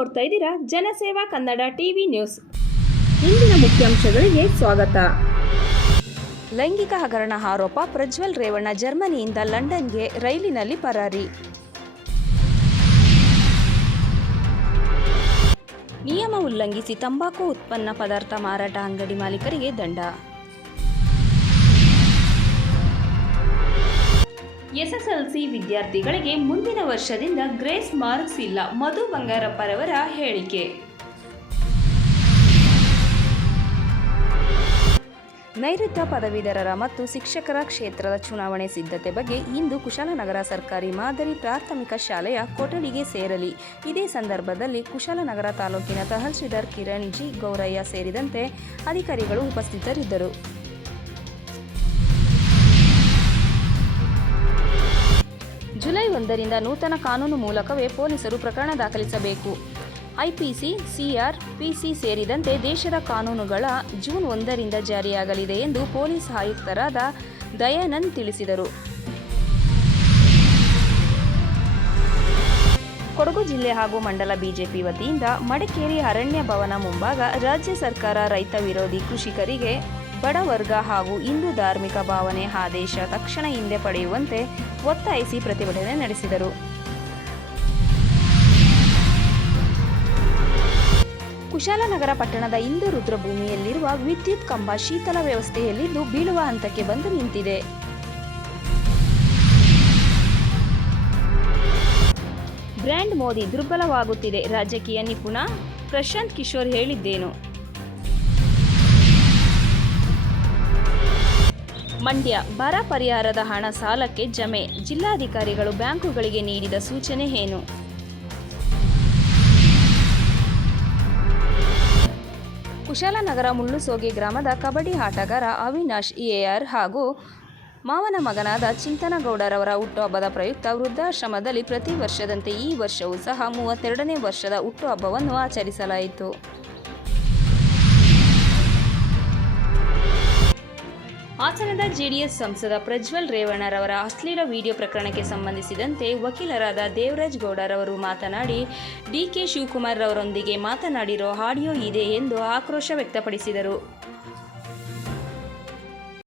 ನೋಡ್ತಾ ಇದ್ದೀರಾ ಜನಸೇವಾ ಕನ್ನಡ ಟಿವಿ ನ್ಯೂಸ್. ಇಂದಿನ ಮುಖ್ಯಾಂಶಗಳಿಗೆ ಸ್ವಾಗತ. ಲೈಂಗಿಕ ಹಗರಣ ಆರೋಪ ಪ್ರಜ್ವಲ್ ರೇವಣ್ಣ ಜರ್ಮನಿಯಿಂದ ಲಂಡನ್ಗೆ ರೈಲಿನಲ್ಲಿ ಪರಾರಿ. ನಿಯಮ ಉಲ್ಲಂಘಿಸಿ ತಂಬಾಕು ಉತ್ಪನ್ನ ಪದಾರ್ಥ ಮಾರಾಟ ಅಂಗಡಿ ಮಾಲೀಕರಿಗೆ ದಂಡ. ಎಸ್ಎಸ್ಎಲ್ಸಿ ವಿದ್ಯಾರ್ಥಿಗಳಿಗೆ ಮುಂದಿನ ವರ್ಷದಿಂದ ಗ್ರೇಸ್ ಮಾರ್ಕ್ಸ್ ಇಲ್ಲ, ಮಧು ಬಂಗಾರಪ್ಪರವರ ಹೇಳಿಕೆ. ನೈಋತ್ಯ ಪದವೀಧರರ ಮತ್ತು ಶಿಕ್ಷಕರ ಕ್ಷೇತ್ರದ ಚುನಾವಣೆ ಸಿದ್ಧತೆ ಬಗ್ಗೆ ಇಂದು ಕುಶಾಲನಗರ ಸರ್ಕಾರಿ ಮಾದರಿ ಪ್ರಾಥಮಿಕ ಶಾಲೆಯ ಕೊಠಡಿಗೆ ಸೇರಲಿ. ಇದೇ ಸಂದರ್ಭದಲ್ಲಿ ಕುಶಾಲನಗರ ತಾಲೂಕಿನ ತಹಶೀಲ್ದಾರ್ ಕಿರಣ್ ಜಿ ಗೌರಯ್ಯ ಸೇರಿದಂತೆ ಅಧಿಕಾರಿಗಳು ಉಪಸ್ಥಿತರಿದ್ದರು. ಜುಲೈ 1ರಿಂದ ನೂತನ ಕಾನೂನು ಮೂಲಕವೇ ಪೊಲೀಸರು ಪ್ರಕರಣ ದಾಖಲಿಸಬೇಕು. ಐಪಿಸಿ, ಸಿಆರ್ಪಿಸಿ ಸೇರಿದಂತೆ ದೇಶದ ಕಾನೂನುಗಳ ಜೂನ್ 1ರಿಂದ ಜಾರಿಯಾಗಲಿದೆ ಎಂದು ಪೊಲೀಸ್ ಆಯುಕ್ತರಾದ ದಯಾನಂದ್ ತಿಳಿಸಿದರು. ಕೊಡಗು ಜಿಲ್ಲೆ ಹಾಗೂ ಮಂಡಲ ಬಿಜೆಪಿ ವತಿಯಿಂದ ಮಡಿಕೇರಿ ಅರಣ್ಯ ಭವನ ಮುಂಭಾಗ ರಾಜ್ಯ ಸರ್ಕಾರ ರೈತ ವಿರೋಧಿ ಕೃಷಿಕರಿಗೆ ಬಡವರ್ಗ ಹಾಗೂ ಹಿಂದೂ ಧಾರ್ಮಿಕ ಭಾವನೆ ಆದೇಶ ತಕ್ಷಣ ಹಿಂದೆ ಪಡೆಯುವಂತೆ ಒತ್ತಾಯಿಸಿ ಪ್ರತಿಭಟನೆ ನಡೆಸಿದರು. ಕುಶಾಲನಗರ ಪಟ್ಟಣದ ಹಿಂದೂ ರುದ್ರಭೂಮಿಯಲ್ಲಿರುವ ವಿದ್ಯುತ್ ಕಂಬ ಶೀತಲ ವ್ಯವಸ್ಥೆಯಲ್ಲಿದ್ದು ಬೀಳುವ ಹಂತಕ್ಕೆ ಬಂದು ನಿಂತಿದೆ. ಬ್ರ್ಯಾಂಡ್ ಮೋದಿ ದುರ್ಬಲವಾಗುತ್ತಿದೆ, ರಾಜಕೀಯ ನಿಪುಣ ಪ್ರಶಾಂತ್ ಕಿಶೋರ್ ಹೇಳಿದ್ದೇನು? ಮಂಡ್ಯ ಬರ ಪರಿಹಾರದ ಹಣ ಸಾಲಕ್ಕೆ ಜಮೆ, ಜಿಲ್ಲಾಧಿಕಾರಿಗಳು ಬ್ಯಾಂಕುಗಳಿಗೆ ನೀಡಿದ ಸೂಚನೆ ಏನು? ಕುಶಾಲನಗರ ಮುಳ್ಳುಸೋಗೆ ಗ್ರಾಮದ ಕಬಡ್ಡಿ ಆಟಗಾರ ಅವಿನಾಶ್ ಎಆರ್ ಹಾಗೂ ಮಾವನ ಮಗನಾದ ಚಿಂತನಗೌಡರವರ ಹುಟ್ಟುಹಬ್ಬದ ಪ್ರಯುಕ್ತ ವೃದ್ಧಾಶ್ರಮದಲ್ಲಿ ಪ್ರತಿ ವರ್ಷದಂತೆ ಈ ವರ್ಷವೂ ಸಹ 32ನೇ ವರ್ಷದ ಹುಟ್ಟುಹಬ್ಬವನ್ನು ಆಚರಿಸಲಾಯಿತು. ಹಾಸನದ ಜೆಡಿಎಸ್ ಸಂಸದ ಪ್ರಜ್ವಲ್ ರೇವಣ್ಣರವರ ಅಶ್ಲೀಲ ವಿಡಿಯೋ ಪ್ರಕರಣಕ್ಕೆ ಸಂಬಂಧಿಸಿದಂತೆ ವಕೀಲರಾದ ದೇವರಾಜ್ ಗೌಡರವರು ಮಾತನಾಡಿ, ಡಿಕೆ ಶಿವಕುಮಾರ್ ಅವರೊಂದಿಗೆ ಮಾತನಾಡಿರೋ ಆಡಿಯೋ ಇದೆ ಎಂದು ಆಕ್ರೋಶ ವ್ಯಕ್ತಪಡಿಸಿದರು.